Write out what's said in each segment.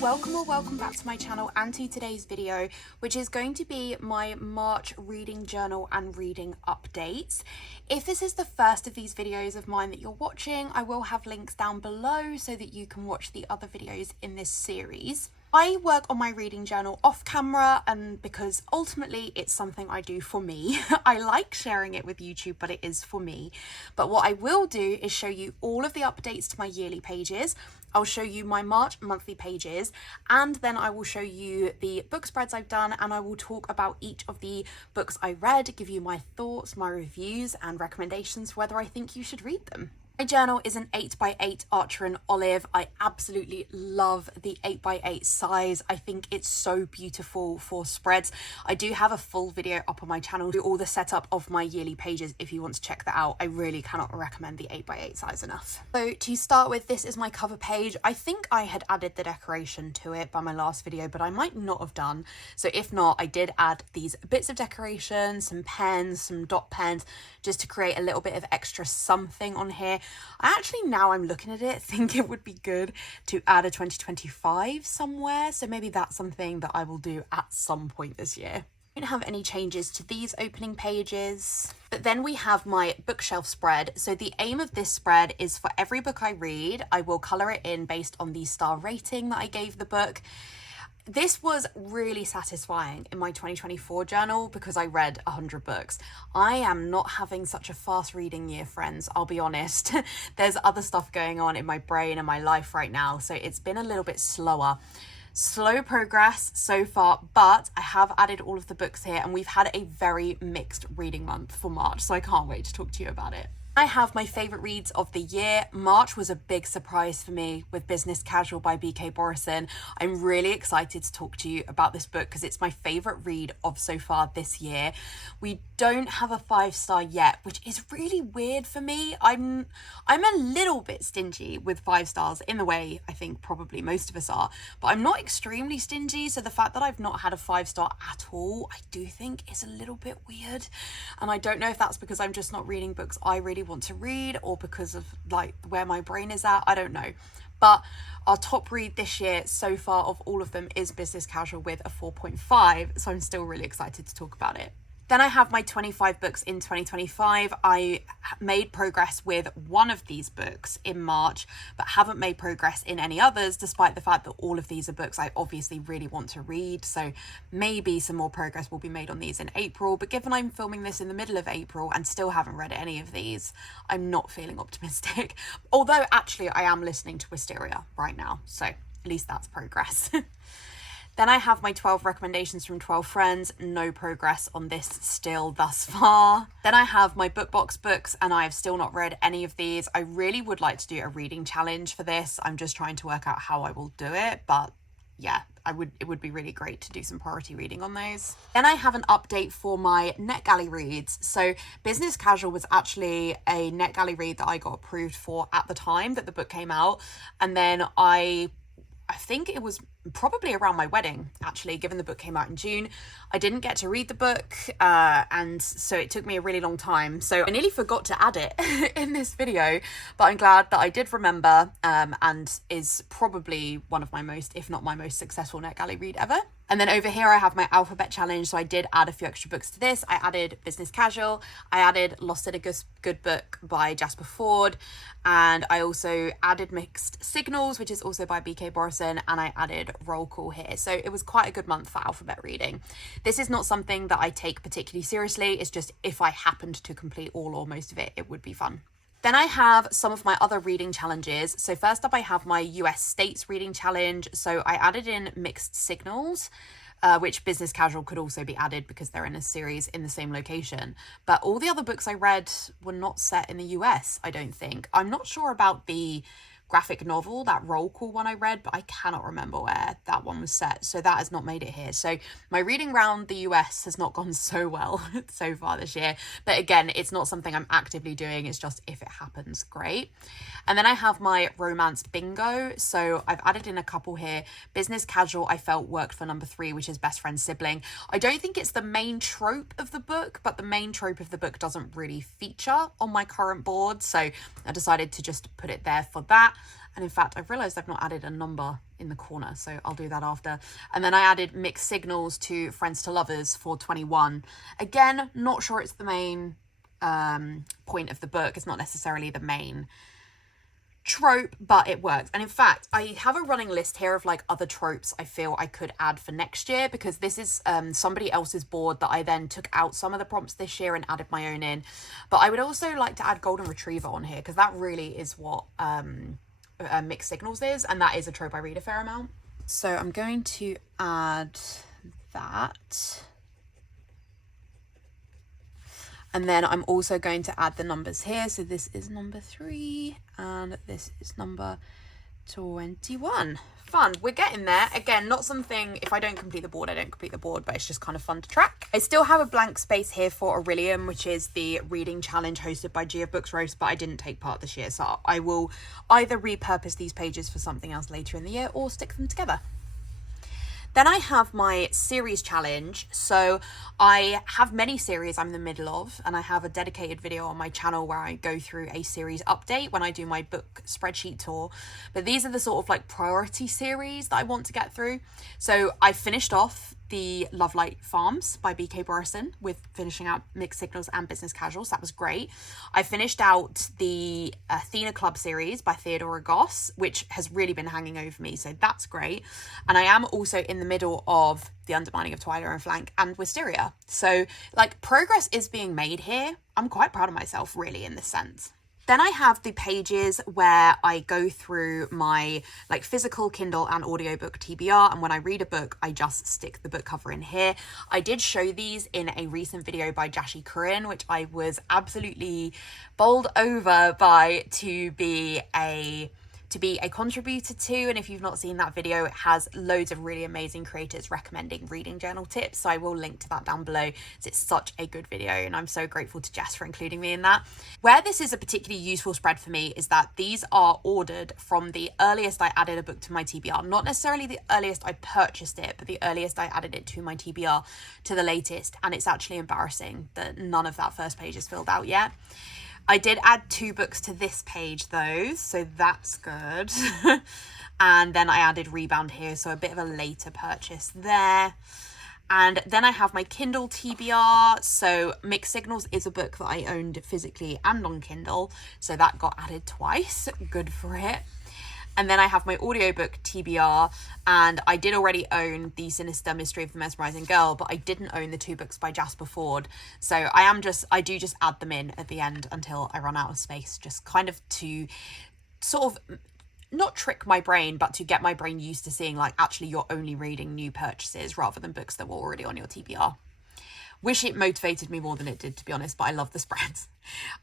welcome or welcome back to my channel and to today's video, which is going to be my March reading journal and reading updates. If this is the first of these videos of mine that you're watching, I will have links down below so that you can watch the other videos in this series. I work on my reading journal off camera, and because ultimately it's something I do for me. I like sharing it with YouTube, but it is for me. But what I will do is show you all of the updates to my yearly pages. I'll show you my March monthly pages, and then I will show you the book spreads I've done, and I will talk about each of the books I read, give you my thoughts, my reviews and recommendations for whether I think you should read them. My journal is an 8x8 Archer and Olive. I absolutely love the 8x8 size. I think it's so beautiful for spreads. I do have a full video up on my channel, do all the setup of my yearly pages if you want to check that out. I really cannot recommend the 8x8 size enough. So to start with, this is my cover page. I think I had added the decoration to it by my last video, but I might not have done. So if not, I did add these bits of decoration, some pens, some dot pens, just to create a little bit of extra something on here. I actually, now I'm looking at it, think it would be good to add a 2025 somewhere. So maybe that's something that I will do at some point this year. I don't have any changes to these opening pages. But then we have my bookshelf spread. So the aim of this spread is for every book I read, I will colour it in based on the star rating that I gave the book. This was really satisfying in my 2024 journal because I read 100 books. I am not having such a fast reading year, friends, I'll be honest. There's other stuff going on in my brain and my life right now, so it's been a little bit slower. Slow progress so far, but I have added all of the books here and we've had a very mixed reading month for March, so I can't wait to talk to you about it. I have my favourite reads of the year. March was a big surprise for me with Business Casual by B.K. Borison. I'm really excited to talk to you about this book because it's my favourite read of so far this year. We don't have a 5-star yet, which is really weird for me. I'm a little bit stingy with 5 stars in the way I think probably most of us are, but I'm not extremely stingy. So the fact that I've not had a 5-star at all, I do think is a little bit weird. And I don't know if that's because I'm just not reading books I really want to read or because of like where my brain is at, I don't know. But our top read this year so far of all of them is Business Casual with a 4.5, so I'm still really excited to talk about it. Then I have my 25 books in 2025. I made progress with one of these books in March, but haven't made progress in any others, despite the fact that all of these are books I obviously really want to read. So maybe some more progress will be made on these in April. But given I'm filming this in the middle of April and still haven't read any of these, I'm not feeling optimistic. Although actually I am listening to Wisteria right now. So at least that's progress. Then I have my 12 recommendations from 12 friends. No progress on this still thus far. Then I have my BookBox books and I have still not read any of these. I really would like to do a reading challenge for this. I'm just trying to work out how I will do it, but yeah, it would be really great to do some priority reading on those. Then I have an update for my NetGalley reads. So Business Casual was actually a NetGalley read that I got approved for at the time that the book came out. And then I think it was probably around my wedding, actually, given the book came out in June. I didn't get to read the book, and so it took me a really long time. So I nearly forgot to add it in this video, but I'm glad that I did remember, and is probably one of my most, if not my most successful NetGalley read ever. And then over here I have my alphabet challenge, so I did add a few extra books to this. I added Business Casual, I added Lost in a Good Book by Jasper Fforde, and I also added Mixed Signals, which is also by B.K. Borison, and I added Roll Call here. So it was quite a good month for alphabet reading. This is not something that I take particularly seriously, it's just if I happened to complete all or most of it, it would be fun. Then I have some of my other reading challenges. So first up, I have my US States reading challenge. So I added in Mixed Signals, which Business Casual could also be added because they're in a series in the same location. But all the other books I read were not set in the US, I don't think. I'm not sure about the graphic novel, that Roll Call one I read, but I cannot remember where that one was set, so that has not made it here. So my reading around the US has not gone so well so far this year, but again, it's not something I'm actively doing, it's just if it happens, great. And then I have my romance bingo, so I've added in a couple here. Business Casual I felt worked for number 3, which is best friend sibling. I don't think it's the main trope of the book, but the main trope of the book doesn't really feature on my current board, so I decided to just put it there for that. And in fact, I've realized I've not added a number in the corner, so I'll do that after. And then I added mixed signals to Friends to Lovers for 21. Again, not sure it's the main point of the book. It's not necessarily the main trope, but it works. And in fact, I have a running list here of like other tropes I feel I could add for next year, because this is somebody else's board that I then took out some of the prompts this year and added my own in. But I would also like to add golden retriever on here, because that really is what mixed signals is, and that is a trope I read a fair amount. So I'm going to add that. And then I'm also going to add the numbers here. So this is number 3 and this is number 21. Fun, we're getting there. Again, not something, if I don't complete the board, I don't complete the board, but it's just kind of fun to track. I still have a blank space here for Aurelium, which is the reading challenge hosted by Gia Books Roast, but I didn't take part this year. So I will either repurpose these pages for something else later in the year or stick them together. Then I have my series challenge. So I have many series I'm in the middle of, and I have a dedicated video on my channel where I go through a series update when I do my book spreadsheet tour. But these are the sort of like priority series that I want to get through. So I finished off the Lovelight Farms by B.K. Borison with finishing out Mixed Signals and Business Casuals. That was great. I finished out the Athena Club series by Theodora Goss, which has really been hanging over me, so that's great. And I am also in the middle of The Undermining of Twyla and Flank and Wisteria. So like progress is being made here. I'm quite proud of myself really in this sense. Then I have the pages where I go through my like physical Kindle and audiobook TBR, and when I read a book, I just stick the book cover in here. I did show these in a recent video by Jashi Kurin, which I was absolutely bowled over by to be a contributor to, and if you've not seen that video, it has loads of really amazing creators recommending reading journal tips, so I will link to that down below. It's such a good video and I'm so grateful to Jess for including me in that. Where this is a particularly useful spread for me is that these are ordered from the earliest I added a book to my TBR, not necessarily the earliest I purchased it, but the earliest I added it to my TBR to the latest, and it's actually embarrassing that none of that first page is filled out yet. I did add 2 books to this page though, so that's good. And then I added Rebound here, so a bit of a later purchase there. And then I have my Kindle TBR. So Mixed Signals is a book that I owned physically and on Kindle, so that got added twice. Good for it. And then I have my audiobook TBR, and I did already own the Sinister Mystery of the Mesmerizing Girl, but I didn't own the 2 books by Jasper Ford. So I do just add them in at the end until I run out of space, just kind of to sort of not trick my brain, but to get my brain used to seeing like actually you're only reading new purchases rather than books that were already on your TBR. Wish it motivated me more than it did, to be honest, but I love the spreads.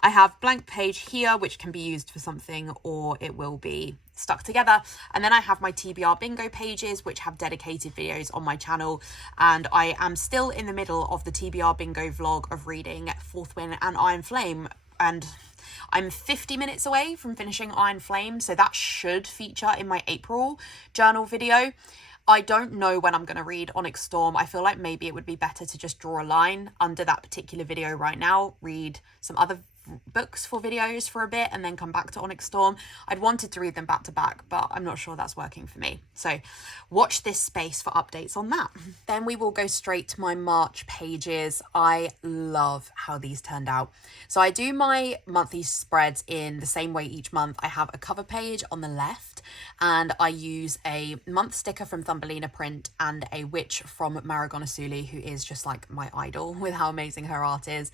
I have blank page here, which can be used for something or it will be stuck together. And then I have my TBR bingo pages, which have dedicated videos on my channel. And I am still in the middle of the TBR bingo vlog of reading Fourth Wind and Iron Flame. And I'm 50 minutes away from finishing Iron Flame, so that should feature in my April journal video. I don't know when I'm going to read Onyx Storm. I feel like maybe it would be better to just draw a line under that particular video right now, read some other books for videos for a bit and then come back to Onyx Storm. I'd wanted to read them back to back, but I'm not sure that's working for me. So watch this space for updates on that. Then we will go straight to my March pages. I love how these turned out. So I do my monthly spreads in the same way each month. I have a cover page on the left and I use a month sticker from Thumbelina Print and a witch from Maragonisuli, who is just like my idol with how amazing her art is.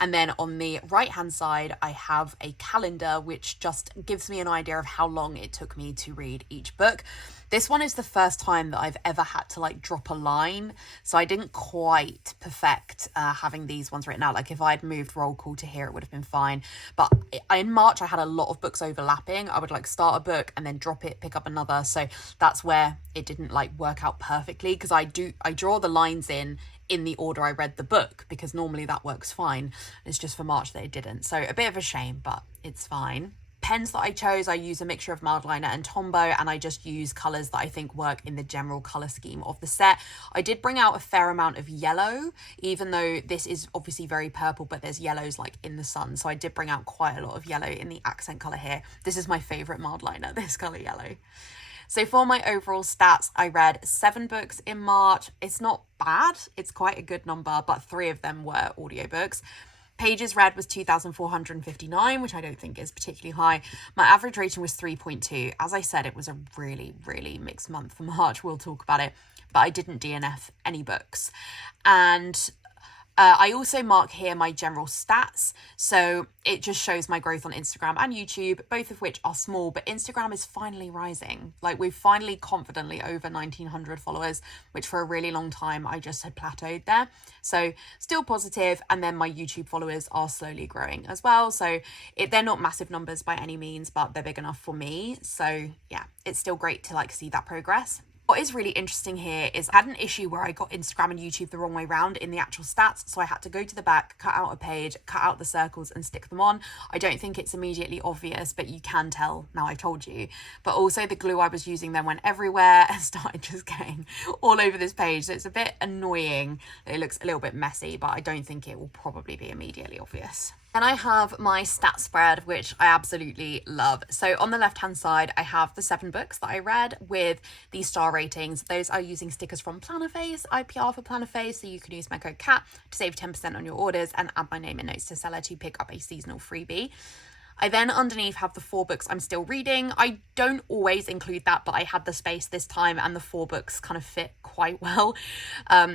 And then on the right hand side, I have a calendar, which just gives me an idea of how long it took me to read each book. This one is the first time that I've ever had to like drop a line. So I didn't quite perfect having these ones written out. Like if I'd moved roll call to here, it would have been fine. But in March, I had a lot of books overlapping. I would like start a book and then drop it, pick up another. So that's where it didn't like work out perfectly, because I draw the lines in the order I read the book, because normally that works fine. It's just for March that it didn't. So a bit of a shame, but it's fine. Pens that I chose, I use a mixture of mild liner and Tombow, and I just use colours that I think work in the general colour scheme of the set. I did bring out a fair amount of yellow, even though this is obviously very purple, but there's yellows like in the sun. So I did bring out quite a lot of yellow in the accent colour here. This is my favourite mild liner, this colour yellow. So for my overall stats, I read 7 books in March. It's not bad, it's quite a good number, but 3 of them were audiobooks. Pages read was 2,459, which I don't think is particularly high. My average rating was 3.2. As I said, it was a really, really mixed month for March. We'll talk about it, but I didn't DNF any books. And I also mark here my general stats, so it just shows my growth on Instagram and YouTube, both of which are small, but Instagram is finally rising. Like, we've finally confidently over 1,900 followers, which for a really long time I just had plateaued there. So still positive, and then my YouTube followers are slowly growing as well. So they're not massive numbers by any means, but they're big enough for me. So yeah, it's still great to like see that progress. What is really interesting here is I had an issue where I got Instagram and YouTube the wrong way round in the actual stats. So I had to go to the back, cut out a page, cut out the circles and stick them on. I don't think it's immediately obvious, but you can tell now I've told you. But also the glue I was using then went everywhere and started just getting all over this page. So it's a bit annoying. It looks a little bit messy, but I don't think it will probably be immediately obvious. And I have my stat spread, which I absolutely love. So on the left-hand side, I have the 7 books that I read with the star ratings. Those are using stickers from Plannerface, IPR for Plannerface, so you can use my code CAT to save 10% on your orders and add my name and notes to seller to pick up a seasonal freebie. I then underneath have the 4 books I'm still reading. I don't always include that, but I had the space this time and the 4 books kind of fit quite well.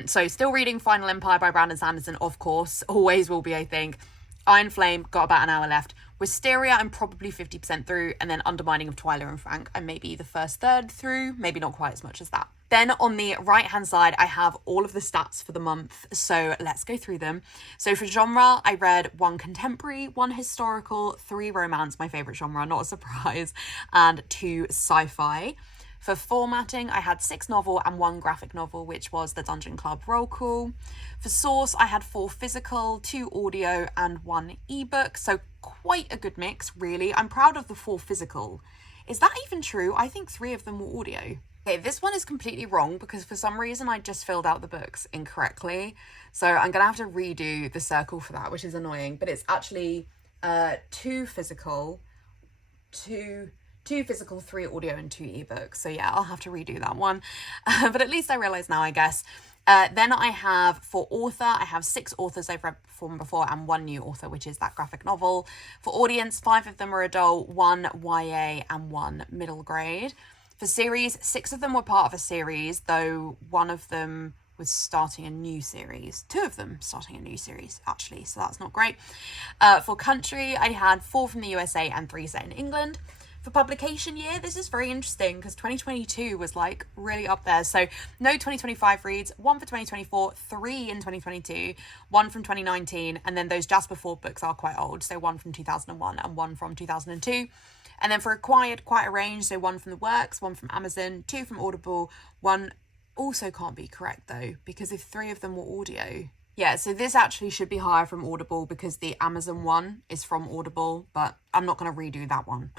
So still reading Final Empire by Brandon Sanderson, of course, always will be, I think. Iron Flame, got about an hour left. Wisteria, I'm probably 50% through, and then Undermining of Twyla and Frank, I'm maybe the first third through, maybe not quite as much as that. Then on the right-hand side, I have all of the stats for the month, so let's go through them. So for genre, I read 1 contemporary, 1 historical, 3 romance, my favourite genre, not a surprise, and 2 sci-fi. For formatting, I had 6 novel and 1 graphic novel, which was the Dungeon Club Roll Call. For source, I had 4 physical, 2 audio, and 1 ebook. So quite a good mix, really. I'm proud of the 4 physical. Is that even true? I think 3 of them were audio. Okay, this one is completely wrong because for some reason I just filled out the books incorrectly. So I'm going to have to redo the circle for that, which is annoying. But it's actually 2 physical, 3 audio and 2 ebooks. So yeah, I'll have to redo that one. But at least I realise now, I guess. Then I have for author, I have 6 authors I've read from before and 1 new author, which is that graphic novel. For audience, 5 of them are adult, 1 YA and 1 middle grade. For series, 6 of them were part of a series, though 1 of them was starting a new series. 2 of them starting a new series, actually, so that's not great. For country, I had 4 from the USA and 3 set in England. For publication year, this is very interesting because 2022 was like really up there. So no 2025 reads, 1 for 2024, 3 in 2022, 1 from 2019, and then those Just Before books are quite old. So 1 from 2001 and 1 from 2002. And then for acquired, quite a range. So 1 from the Works, 1 from Amazon, 2 from Audible, 1 also can't be correct though, because if 3 of them were audio. Yeah, so this actually should be higher from Audible because the Amazon one is from Audible, but I'm not going to redo that one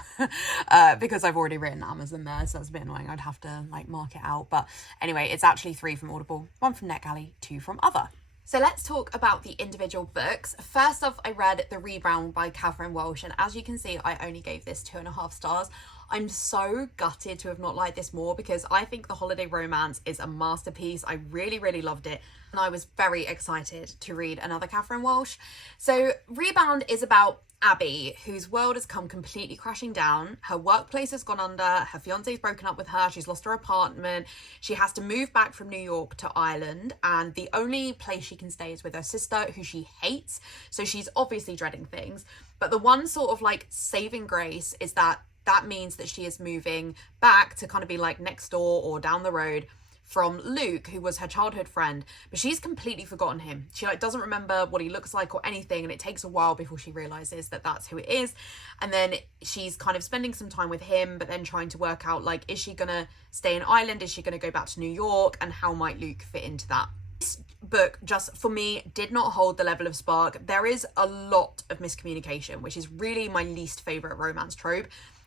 because I've already written Amazon there, so that's a bit annoying. I'd have to like mark it out. But anyway, it's actually 3 from Audible, 1 from NetGalley, 2 from other. So let's talk about the individual books. First off, I read The Rebound by Catherine Walsh, and as you can see, I only gave this 2.5 stars. I'm so gutted to have not liked this more because I think the holiday romance is a masterpiece. I really, really loved it. And I was very excited to read another Catherine Walsh. So Rebound is about Abby, whose world has come completely crashing down. Her workplace has gone under. Her fiance's broken up with her. She's lost her apartment. She has to move back from New York to Ireland. And the only place she can stay is with her sister, who she hates. So she's obviously dreading things. But the one sort of like saving grace is that means that she is moving back to kind of be like next door or down the road from Luke, who was her childhood friend, but she's completely forgotten him. She like doesn't remember what he looks like or anything, and it takes a while before she realizes that that's who it is. And then she's kind of spending some time with him, but then trying to work out like, is she gonna stay in Ireland? Is she gonna go back to New York? And how might Luke fit into that? This book just, for me, did not hold the level of spark. There is a lot of miscommunication, which is really my least favourite romance trope.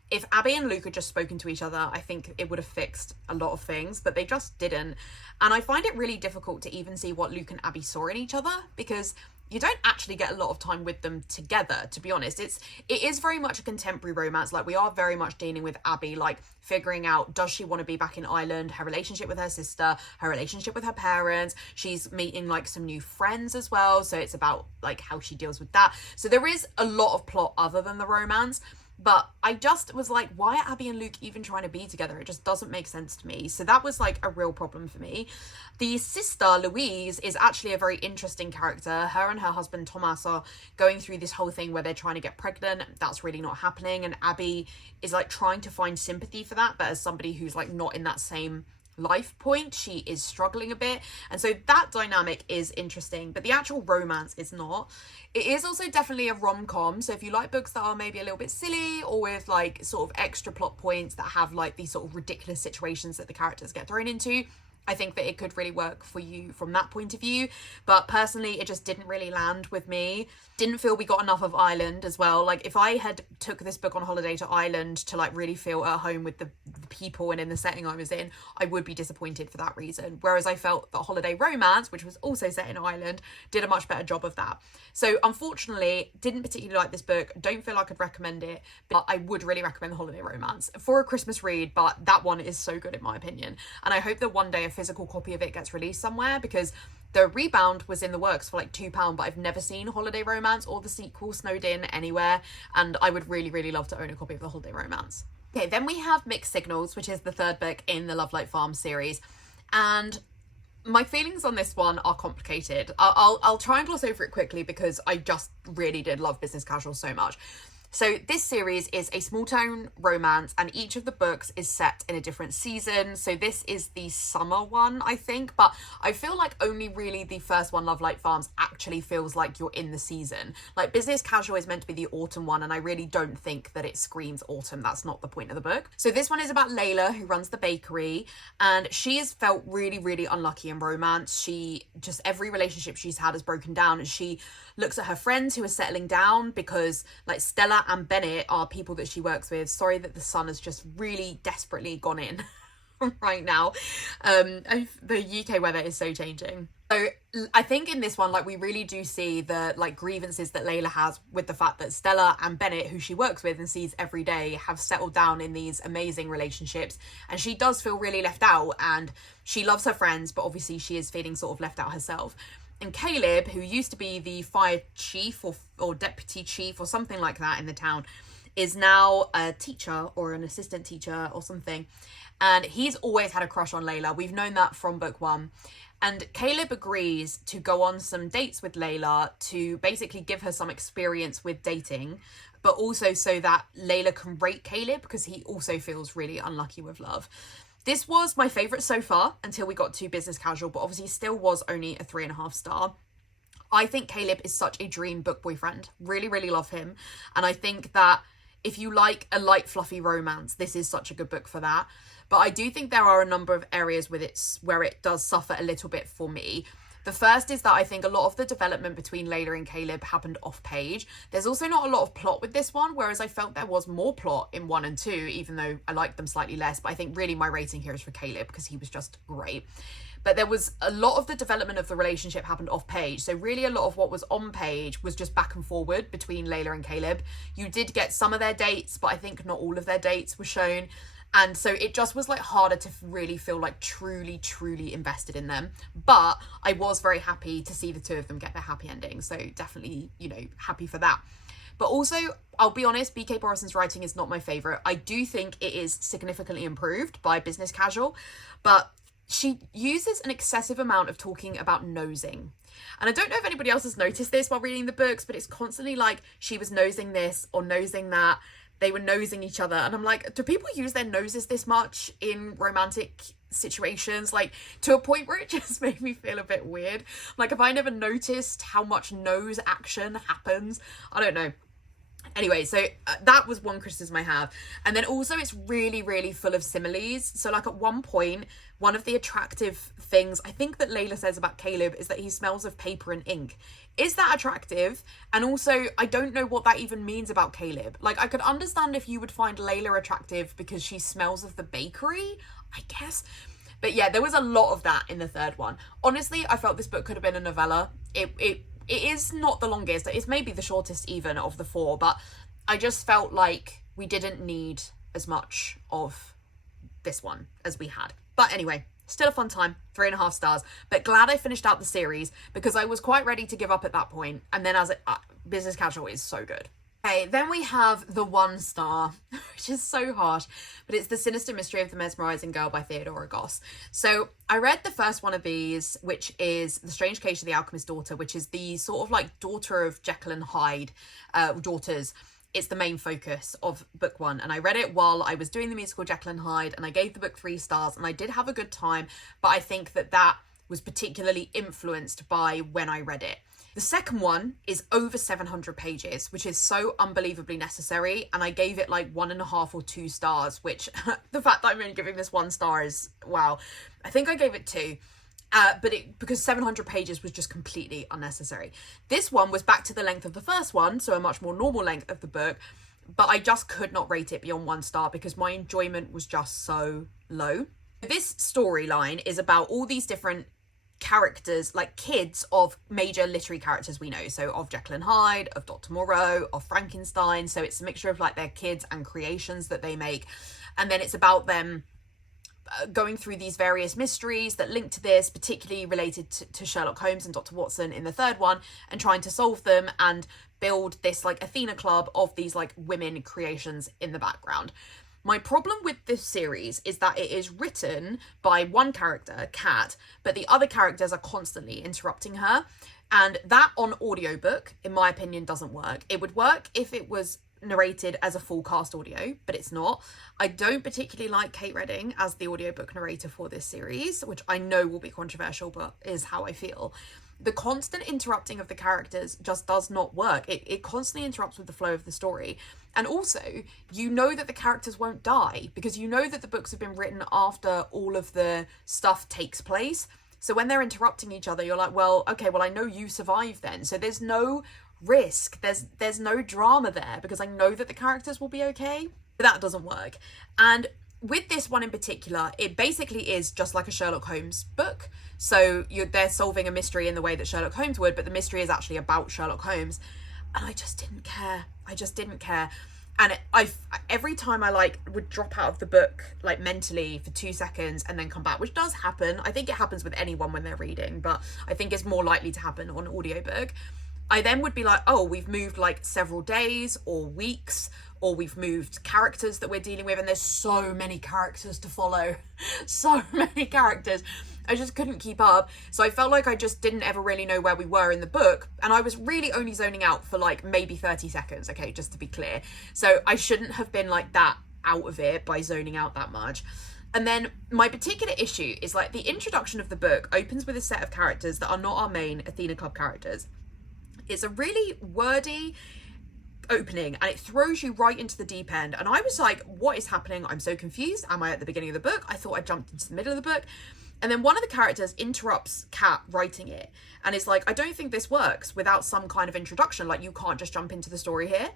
If Abby and Luke had just spoken to each other, I think it would have fixed a lot of things, but they just didn't. And I find it really difficult to even see what Luke and Abby saw in each other, because you don't actually get a lot of time with them together, to be honest. It is very much a contemporary romance. Like, we are very much dealing with Abby, like, figuring out, does she want to be back in Ireland, her relationship with her sister, her relationship with her parents. She's meeting, like, some new friends as well, so it's about, like, how she deals with that. So there is a lot of plot other than the romance. But I just was like, why are Abby and Luke even trying to be together? It just doesn't make sense to me. So that was like a real problem for me. The sister, Louise, is actually a very interesting character. Her and her husband, Thomas, are going through this whole thing where they're trying to get pregnant. That's really not happening. And Abby is like trying to find sympathy for that. But as somebody who's like not in that same life point, she is struggling a bit, and so that dynamic is interesting, but the actual romance is not. It is also definitely a rom-com, so if you like books that are maybe a little bit silly or with like sort of extra plot points that have like these sort of ridiculous situations that the characters get thrown into, I think that it could really work for you from that point of view. But personally, it just didn't really land with me. Didn't feel we got enough of Ireland as well. Like, if I had took this book on holiday to Ireland to like really feel at home with the people and in the setting I was in, I would be disappointed for that reason. Whereas I felt that Holiday Romance, which was also set in Ireland, did a much better job of that. So unfortunately, didn't particularly like this book. Don't feel I could recommend it, but I would really recommend Holiday Romance for a Christmas read. But that one is so good in my opinion. And I hope that one day a physical copy of it gets released somewhere, because the Rebound was in the works for like £2, but I've never seen Holiday Romance or the sequel Snowed In anywhere, and I would really, really love to own a copy of the Holiday Romance. Okay, then we have Mixed Signals, which is the third book in the Love Light Farm series, and my feelings on this one are complicated. I'll try and gloss over it quickly because I just really did love Business Casual so much. So this series is a small town romance, and each of the books is set in a different season. So this is the summer one, I think, but I feel like only really the first one, Love Light Farms, actually feels like you're in the season. Like, Business Casual is meant to be the autumn one, and I really don't think that it screams autumn. That's not the point of the book. So this one is about Layla, who runs the bakery, and she has felt really, really unlucky in romance. Every relationship she's had has broken down, and she looks at her friends who are settling down because, like, Stella and Bennett are people that she works with. Sorry that the sun has just really desperately gone in right now. The UK weather is so changing. So I think in this one, like, we really do see the like grievances that Layla has with the fact that Stella and Bennett, who she works with and sees every day, have settled down in these amazing relationships, and she does feel really left out, and she loves her friends, but obviously she is feeling sort of left out herself. And Caleb, who used to be the fire chief or deputy chief or something like that in the town, is now a teacher or an assistant teacher or something. And he's always had a crush on Layla. We've known that from book one. And Caleb agrees to go on some dates with Layla to basically give her some experience with dating, but also so that Layla can rate Caleb, because he also feels really unlucky with love. This was my favourite so far until we got to Business Casual, but obviously still was only a 3.5 star. I think Caleb is such a dream book boyfriend. Really, really love him. And I think that if you like a light, fluffy romance, this is such a good book for that. But I do think there are a number of areas with it where it does suffer a little bit for me. The first is that I think a lot of the development between Layla and Caleb happened off page. There's also not a lot of plot with this one, whereas I felt there was more plot in 1 and 2, even though I liked them slightly less. But I think really my rating here is for Caleb because he was just great. But there was a lot of the development of the relationship happened off page. So really a lot of what was on page was just back and forward between Layla and Caleb. You did get some of their dates, but I think not all of their dates were shown. And so it just was like harder to really feel like truly invested in them. But I was very happy to see the two of them get their happy ending. So definitely, happy for that. But also, I'll be honest, B.K. Borison's writing is not my favourite. I do think it is significantly improved by Business Casual, but she uses an excessive amount of talking about nosing. And I don't know if anybody else has noticed this while reading the books, but it's constantly like she was nosing this or nosing that. They were nosing each other. And I'm like, do people use their noses this much in romantic situations? Like, to a point where it just made me feel a bit weird. Like, have I never noticed how much nose action happens? I don't know. Anyway, so that was one criticism I have. And then also it's really, really full of similes. So like at one point, one of the attractive things I think that Layla says about Caleb is that he smells of paper and ink. Is that attractive? And also, I don't know what that even means about Caleb. Like, I could understand if you would find Layla attractive because she smells of the bakery, I guess. But yeah, there was a lot of that in the third one. Honestly, I felt this book could have been a novella. It is not the longest. It's maybe the shortest even of the four, but I just felt like we didn't need as much of this one as we had. But anyway, still a fun time, 3.5 stars. But glad I finished out the series because I was quite ready to give up at that point. And then Business Casual is so good. Okay, then we have the 1 star, which is so harsh, but it's The Sinister Mystery of the Mesmerizing Girl by Theodora Goss. So I read the first one of these, which is The Strange Case of the Alchemist's Daughter, which is the sort of like daughter of Jekyll and Hyde daughters. It's the main focus of book 1. And I read it while I was doing the musical Jekyll and Hyde, and I gave the book 3 stars, and I did have a good time, but I think that was particularly influenced by when I read it. The second one is over 700 pages, which is so unbelievably necessary. And I gave it like 1.5 or 2 stars, which the fact that I'm only giving this 1 star is, wow. I think I gave it 2. Because 700 pages was just completely unnecessary. This one was back to the length of the first one, so a much more normal length of the book. But I just could not rate it beyond 1 star because my enjoyment was just so low. This storyline is about all these different characters, like kids of major literary characters we know, so of Jekyll and Hyde, of Dr. Moreau, of Frankenstein. So it's a mixture of like their kids and creations that they make, and then it's about them going through these various mysteries that link to this, particularly related to Sherlock Holmes and Dr. Watson in the third one, and trying to solve them and build this like Athena club of these like women creations in the background. My problem with this series is that it is written by one character, Kat, but the other characters are constantly interrupting her. And that on audiobook, in my opinion, doesn't work. It would work if it was narrated as a full cast audio, but it's not. I don't particularly like Kate Redding as the audiobook narrator for this series, which I know will be controversial, but is how I feel. The constant interrupting of the characters just does not work. It constantly interrupts with the flow of the story. And also, you know that the characters won't die because you know that the books have been written after all of the stuff takes place. So when they're interrupting each other, you're like, well, okay, well, I know you survive then. So there's no risk. There's no drama there because I know that the characters will be okay. But that doesn't work. And with this one in particular, it basically is just like a Sherlock Holmes book. So they're solving a mystery in the way that Sherlock Holmes would, but the mystery is actually about Sherlock Holmes. And I just didn't care. And every time I would drop out of the book like mentally for 2 seconds and then come back, which does happen. I think it happens with anyone when they're reading, but I think it's more likely to happen on audiobook. I then would be like, oh, we've moved like several days or weeks, or we've moved characters that we're dealing with, and there's so many characters to follow. So many characters. I just couldn't keep up. So I felt like I just didn't ever really know where we were in the book. And I was really only zoning out for like maybe 30 seconds, okay, just to be clear. So I shouldn't have been like that out of it by zoning out that much. And then my particular issue is like the introduction of the book opens with a set of characters that are not our main Athena Club characters. It's a really wordy opening and it throws you right into the deep end. And I was like, what is happening? I'm so confused. Am I at the beginning of the book? I thought I jumped into the middle of the book. And then one of the characters interrupts Kat writing it and is like, I don't think this works without some kind of introduction. Like, you can't just jump into the story here.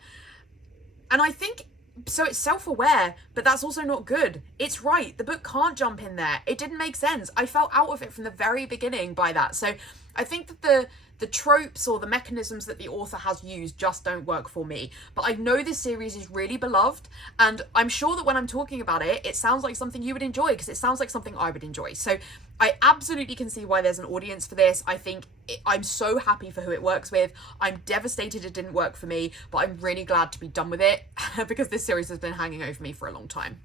And I think, so it's self-aware, but that's also not good. It's right. The book can't jump in there. It didn't make sense. I felt out of it from the very beginning by that. So I think that the tropes or the mechanisms that the author has used just don't work for me. But I know this series is really beloved, and I'm sure that when I'm talking about it, it sounds like something you would enjoy because it sounds like something I would enjoy. So I absolutely can see why there's an audience for this. I think I'm so happy for who it works with. I'm devastated it didn't work for me, but I'm really glad to be done with it because this series has been hanging over me for a long time.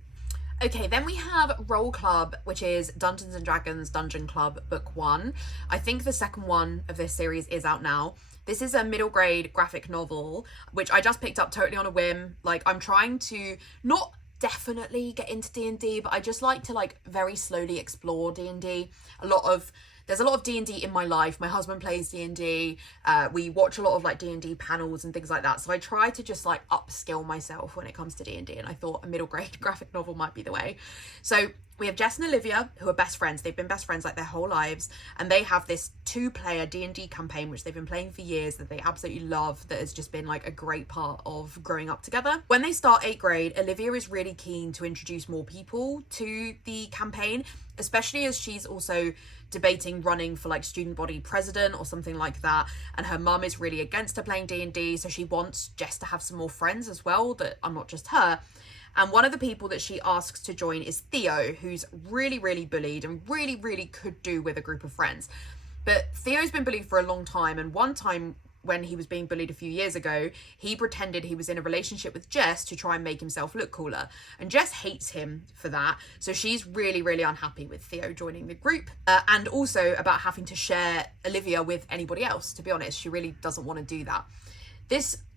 Okay, then we have Roll Club, which is Dungeons & Dragons Dungeon Club Book 1. I think the second one of this series is out now. This is a middle grade graphic novel, which I just picked up totally on a whim. Like, I'm trying to not definitely get into D&D, but I just like to very slowly explore D&D. there's a lot of D&D in my life. My husband plays D&D. We watch a lot of like D&D panels and things like that. So I try to just like upskill myself when it comes to D&D. And I thought a middle grade graphic novel might be the way. So we have Jess and Olivia, who are best friends. They've been best friends like their whole lives. And they have this 2-player D&D campaign, which they've been playing for years, that they absolutely love, that has just been like a great part of growing up together. When they start 8th grade, Olivia is really keen to introduce more people to the campaign, especially as she's also debating running for like student body president or something like that. And her mum is really against her playing D&D. So she wants Jess to have some more friends as well that are not just her. And one of the people that she asks to join is Theo, who's really, really bullied and really, really could do with a group of friends. But Theo's been bullied for a long time. And one time when he was being bullied a few years ago, he pretended he was in a relationship with Jess to try and make himself look cooler. And Jess hates him for that. So she's really, really unhappy with Theo joining the group. And also about having to share Olivia with anybody else, to be honest. She really doesn't want to do that.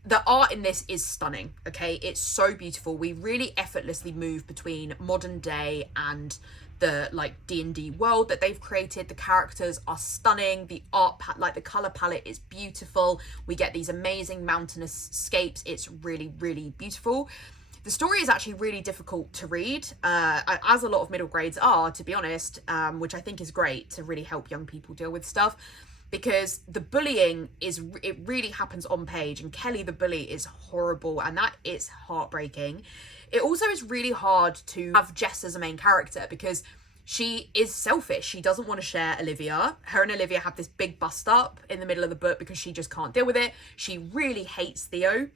The art in this is stunning, okay? It's so beautiful. We really effortlessly move between modern day and the like D&D world that they've created. The characters are stunning. The art, like the color palette is beautiful. We get these amazing mountainous scapes. It's really, really beautiful. The story is actually really difficult to read, as a lot of middle grades are, to be honest, which I think is great to really help young people deal with stuff. Because the bullying it really happens on page, and Kelly the bully is horrible, and that is heartbreaking. It also is really hard to have Jess as a main character because she is selfish. She doesn't want to share Olivia. Her and Olivia have this big bust up in the middle of the book because she just can't deal with it. She really hates Theo,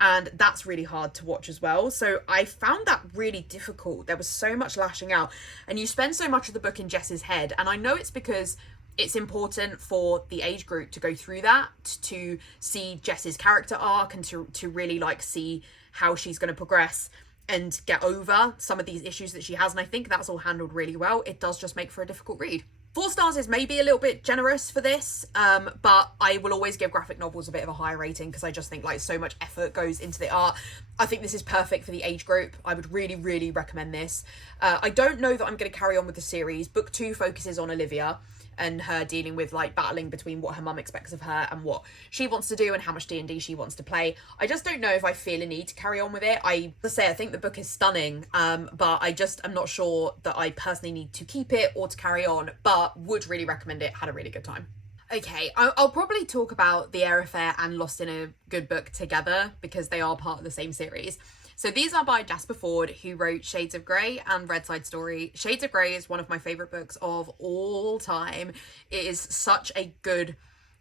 and that's really hard to watch as well. So I found that really difficult. There was so much lashing out, and you spend so much of the book in Jess's head. And I know it's because it's important for the age group to go through that, to see Jess's character arc and to really like see how she's going to progress and get over some of these issues that she has. And I think that's all handled really well. It does just make for a difficult read. 4 stars is maybe a little bit generous for this, but I will always give graphic novels a bit of a higher rating because I just think like so much effort goes into the art. I think this is perfect for the age group. I would really, really recommend this. I don't know that I'm going to carry on with the series. Book 2 focuses on Olivia and her dealing with like battling between what her mum expects of her and what she wants to do and how much D&D she wants to play. I just don't know if I feel a need to carry on with it. I think the book is stunning, but I just am not sure that I personally need to keep it or to carry on, but would really recommend it. Had a really good time. Okay, I'll probably talk about The Air Affair and Lost in a Good Book together because they are part of the same series. So these are by Jasper Fforde, who wrote Shades of Grey and Red Side Story. Shades of Grey is one of my favourite books of all time. It is such a good,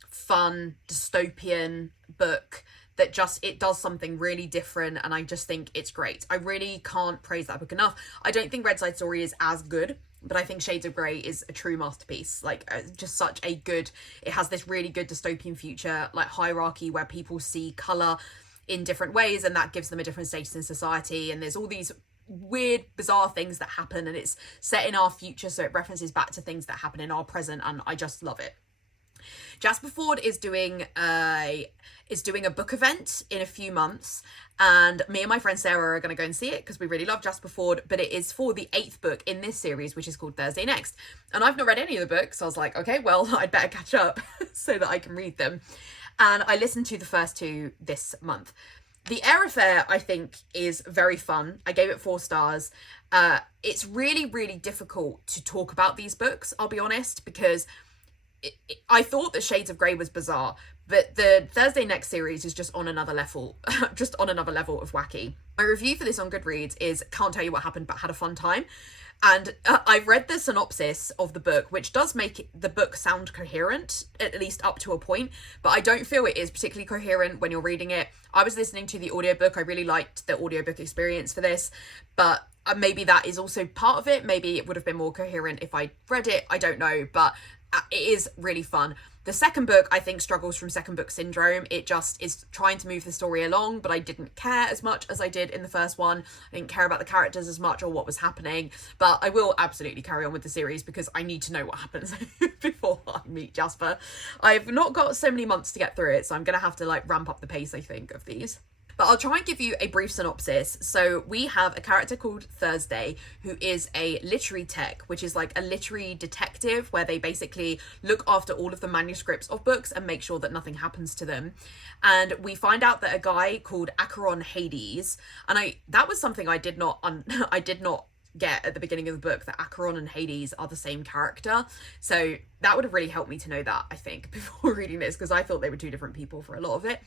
fun, dystopian book that it does something really different, and I just think it's great. I really can't praise that book enough. I don't think Red Side Story is as good, but I think Shades of Grey is a true masterpiece. Like, just such a good, it has this really good dystopian future, like hierarchy where people see colour in different ways, and that gives them a different status in society, and there's all these weird, bizarre things that happen, and it's set in our future, so it references back to things that happen in our present, and I just love it. Jasper Fforde is doing a book event in a few months, and me and my friend Sarah are going to go and see it because we really love Jasper Fforde, but it is for the 8th book in this series, which is called Thursday Next, and I've not read any of the books, so I was like, okay, well, I'd better catch up so that I can read them. And I listened to the first 2 this month. The Air Affair, I think, is very fun. I gave it 4 stars. It's really, really difficult to talk about these books, I'll be honest, because I thought that Shades of Grey was bizarre, but the Thursday Next series is just on another level, of wacky. My review for this on Goodreads is can't tell you what happened, but had a fun time. And I've read the synopsis of the book, which does make the book sound coherent, at least up to a point, but I don't feel it is particularly coherent when you're reading it. I was listening to the audiobook. I really liked the audiobook experience for this, but maybe that is also part of it. Maybe it would have been more coherent if I read it. I don't know, but it is really fun. The second book, I think, struggles from second book syndrome. It just is trying to move the story along, but I didn't care as much as I did in the first one. I didn't care about the characters as much or what was happening, but I will absolutely carry on with the series because I need to know what happens before I meet Jasper. I've not got so many months to get through it, so I'm going to have to like ramp up the pace, I think, of these. But I'll try and give you a brief synopsis. So we have a character called Thursday, who is a literary tech, which is like a literary detective where they basically look after all of the manuscripts of books and make sure that nothing happens to them. And we find out that a guy called Acheron Hades, and that was something I did not get at the beginning of the book, that Acheron and Hades are the same character. So that would have really helped me to know that, I think, before reading this, because I thought they were two different people for a lot of it.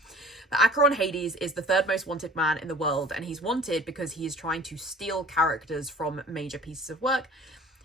But Acheron Hades is the third most wanted man in the world, and he's wanted because he is trying to steal characters from major pieces of work.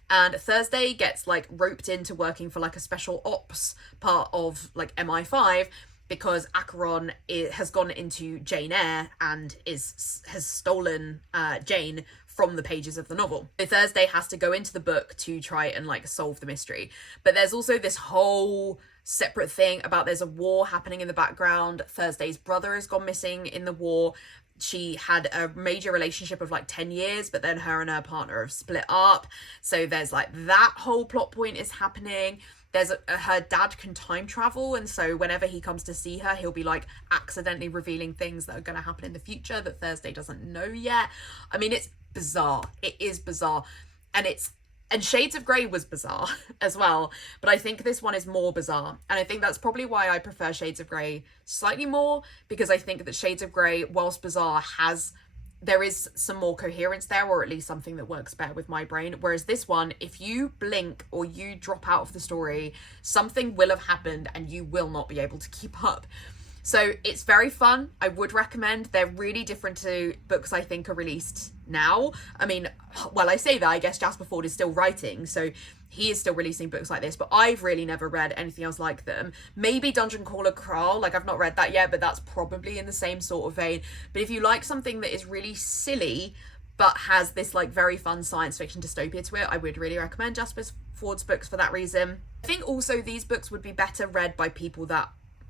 And Thursday gets like roped into working for like a special ops part of like MI5, because Acheron has gone into Jane Eyre and has stolen Jane from the pages of the novel. So Thursday has to go into the book to try and like solve the mystery. But there's also this whole separate thing about there's a war happening in the background. Thursday's brother has gone missing in the war. She had a major relationship of like 10 years, but then her and her partner have split up. So there's like that whole plot point is happening. There's her dad can time travel, and so whenever he comes to see her, he'll be like accidentally revealing things that are going to happen in the future that Thursday doesn't know yet. I mean, it's bizarre. It is bizarre. And Shades of Grey was bizarre as well, but I think this one is more bizarre. And I think that's probably why I prefer Shades of Grey slightly more, because I think that Shades of Grey, whilst bizarre, there is some more coherence there, or at least something that works better with my brain. Whereas this one, if you blink or you drop out of the story, something will have happened and you will not be able to keep up. So it's very fun. I would recommend. They're really different to books I think are released now. I mean, well, I say that, I guess Jasper Fforde is still writing, so he is still releasing books like this, but I've really never read anything else like them. Maybe Dungeon Crawler Crawl, like I've not read that yet, but that's probably in the same sort of vein. But if you like something that is really silly, but has this like very fun science fiction dystopia to it, I would really recommend Jasper Fforde's books for that reason. I think also these books would be better read by people that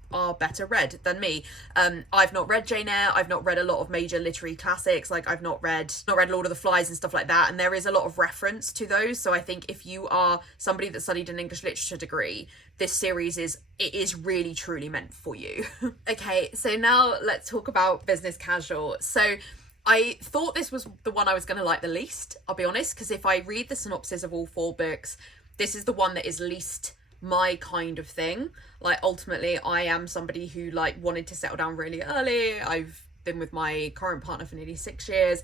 are better read than me. I've not read Jane Eyre, I've not read a lot of major literary classics, like I've not read Lord of the Flies and stuff like that, and there is a lot of reference to those. So I think if you are somebody that studied an English literature degree, this series is really truly meant for you. Okay, so now let's talk about business casual. So I thought this was the one I was going to like the least, I'll be honest, because if I read the synopsis of all 4 books, this is the one that is least my kind of thing. Like ultimately I am somebody who like wanted to settle down really early. I've been with my current partner for nearly 6 years.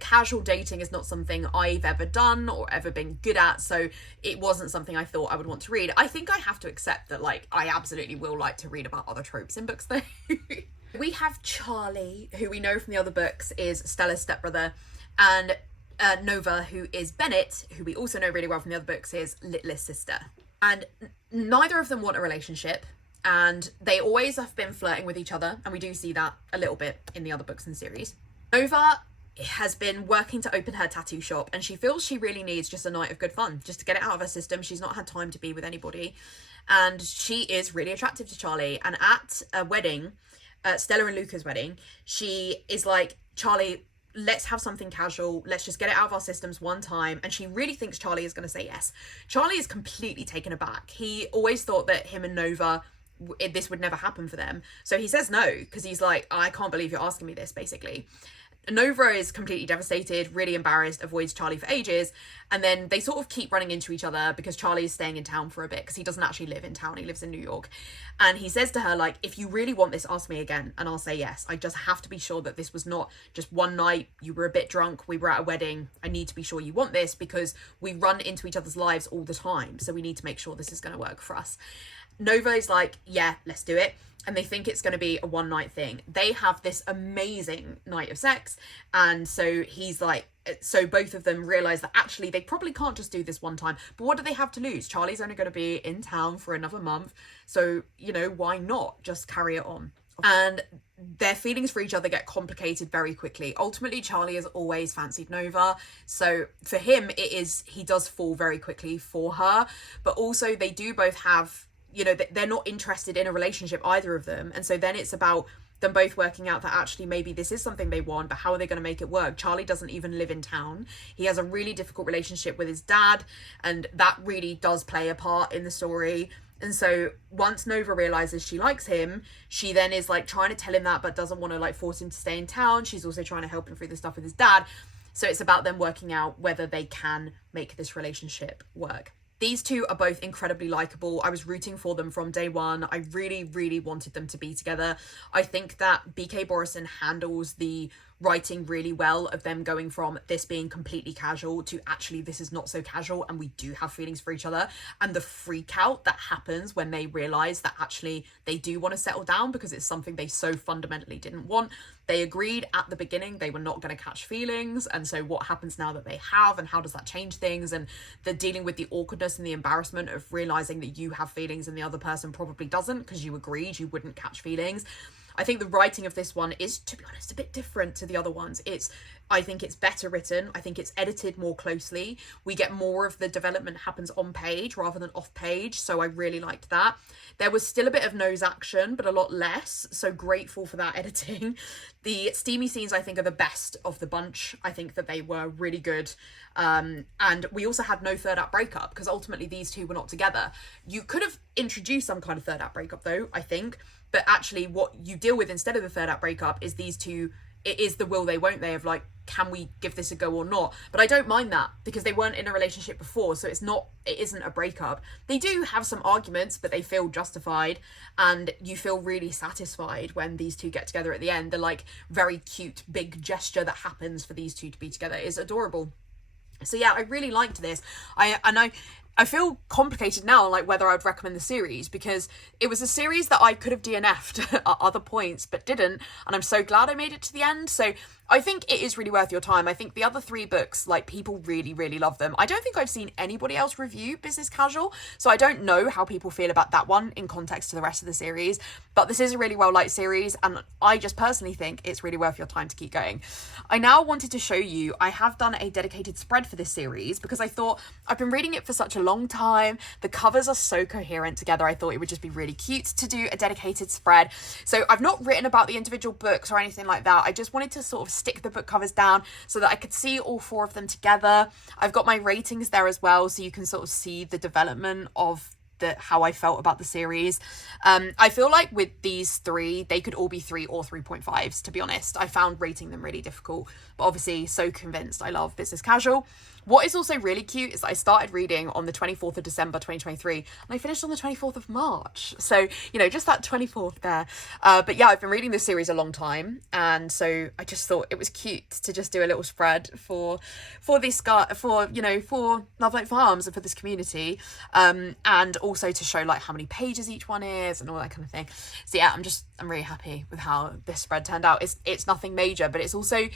Casual dating is not something I've ever done or ever been good at, so it wasn't something I thought I would want to read. I think I have to accept that like I absolutely will like to read about other tropes in books though. We have Charlie, who we know from the other books is Stella's stepbrother, and Nova, who is Bennett, who we also know really well from the other books, is Littlest sister. And neither of them want a relationship, and they always have been flirting with each other, and we do see that a little bit in the other books in the series. Nova has been working to open her tattoo shop, and she feels she really needs just a night of good fun, just to get it out of her system. She's not had time to be with anybody, and she is really attractive to Charlie. And at a wedding, Stella and Luca's wedding, she is like, Charlie, let's have something casual. Let's just get it out of our systems one time. And she really thinks Charlie is going to say yes. Charlie is completely taken aback. He always thought that him and Nova, this would never happen for them. So he says no, because he's like, I can't believe you're asking me this, basically. Nova is completely devastated, really embarrassed, avoids Charlie for ages, and then they sort of keep running into each other because Charlie is staying in town for a bit, because he doesn't actually live in town, he lives in New York. And he says to her, like, if you really want this, ask me again and I'll say yes. I just have to be sure that this was not just one night, you were a bit drunk, we were at a wedding, I need to be sure you want this, because we run into each other's lives all the time, so we need to make sure this is going to work for us. Nova is like, yeah, let's do it. And they think it's going to be a one-night thing. They have this amazing night of sex. And so he's like, so both of them realise that actually they probably can't just do this one time. But what do they have to lose? Charlie's only going to be in town for another month. So, why not just carry it on? And their feelings for each other get complicated very quickly. Ultimately, Charlie has always fancied Nova. So for him, he does fall very quickly for her. But also they do both have, they're not interested in a relationship, either of them. And so then it's about them both working out that actually maybe this is something they want, but how are they going to make it work? Charlie doesn't even live in town. He has a really difficult relationship with his dad, and that really does play a part in the story. And so once Nova realizes she likes him, she then is like trying to tell him that, but doesn't want to like force him to stay in town. She's also trying to help him through the stuff with his dad. So it's about them working out whether they can make this relationship work. These two are both incredibly likable. I was rooting for them from day one. I really, really wanted them to be together. I think that B.K. Borison handles the writing really well of them going from this being completely casual to actually this is not so casual and we do have feelings for each other, and the freak out that happens when they realize that actually they do want to settle down because it's something they so fundamentally didn't want. They agreed at the beginning they were not going to catch feelings, and so what happens now that they have, and how does that change things, and the dealing with the awkwardness and the embarrassment of realizing that you have feelings and the other person probably doesn't because you agreed you wouldn't catch feelings. I think the writing of this one is, to be honest, a bit different to the other ones. I think it's better written. I think it's edited more closely. We get more of the development happens on page rather than off page. So I really liked that. There was still a bit of nose action, but a lot less. So grateful for that editing. The steamy scenes, I think, are the best of the bunch. I think that they were really good. And we also had no third act breakup because ultimately these two were not together. You could have introduced some kind of third act breakup though, I think. But actually what you deal with instead of the third act breakup is these two, it is the will they won't they of like, can we give this a go or not? But I don't mind that because they weren't in a relationship before, so it isn't a breakup. They do have some arguments, but they feel justified, and you feel really satisfied when these two get together at the end. The like very cute big gesture that happens for these two to be together is adorable. So yeah, I really liked this. I feel complicated now, like whether I'd recommend the series, because it was a series that I could have DNF'd at other points, but didn't. And I'm so glad I made it to the end. So I think it is really worth your time. I think the other three books, like people really, really love them. I don't think I've seen anybody else review Business Casual, so I don't know how people feel about that one in context to the rest of the series. But this is a really well-liked series, and I just personally think it's really worth your time to keep going. I now wanted to show you, I have done a dedicated spread for this series because I thought I've been reading it for such a long time. The covers are so coherent together. I thought it would just be really cute to do a dedicated spread. So I've not written about the individual books or anything like that. I just wanted to sort of stick the book covers down so that I could see all four of them together. I've got my ratings there as well, so you can sort of see the development of how I felt about the series. I feel like with these three, they could all be 3 or 3.5s, to be honest. I found rating them really difficult, but obviously so convinced I love Business Casual. What is also really cute is that I started reading on the 24th of December 2023 and I finished on the 24th of March. So, you know, just that 24th there. But yeah, I've been reading this series a long time, and so I just thought it was cute to just do a little spread for this guy, for Love Like Farms and for this community, and also to show like how many pages each one is and all that kind of thing. So yeah, I'm really happy with how this spread turned out. It's nothing major, but it's also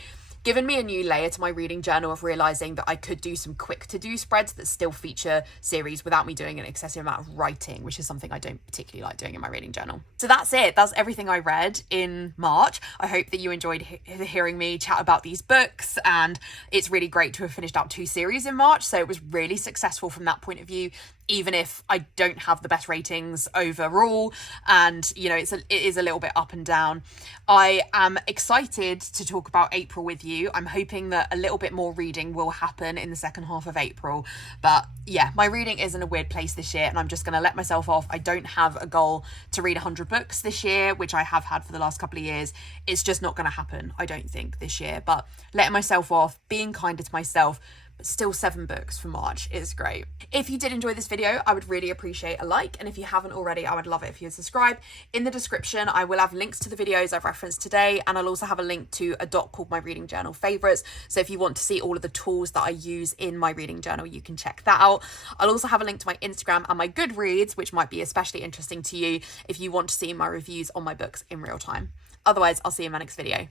given me a new layer to my reading journal of realizing that I could do some quick to-do spreads that still feature series without me doing an excessive amount of writing, which is something I don't particularly like doing in my reading journal. So that's it. That's everything I read in March. I hope that you enjoyed hearing me chat about these books, and it's really great to have finished out 2 series in March. So it was really successful from that point of view, even if I don't have the best ratings overall, and you know, it is a little bit up and down. I am excited to talk about April with you. I'm hoping that a little bit more reading will happen in the second half of April, but yeah, my reading is in a weird place this year, and I'm just going to let myself off. I don't have a goal to read 100 books this year, which I have had for the last couple of years. It's just not going to happen, I don't think, this year, but letting myself off, being kinder to myself. Still 7 books for March is great. If you did enjoy this video, I would really appreciate a like, and if you haven't already, I would love it if you would subscribe. In the description, I will have links to the videos I've referenced today, and I'll also have a link to a doc called My Reading Journal Favorites. So if you want to see all of the tools that I use in my reading journal, you can check that out. I'll also have a link to my Instagram and my Goodreads, which might be especially interesting to you if you want to see my reviews on my books in real time. Otherwise, I'll see you in my next video.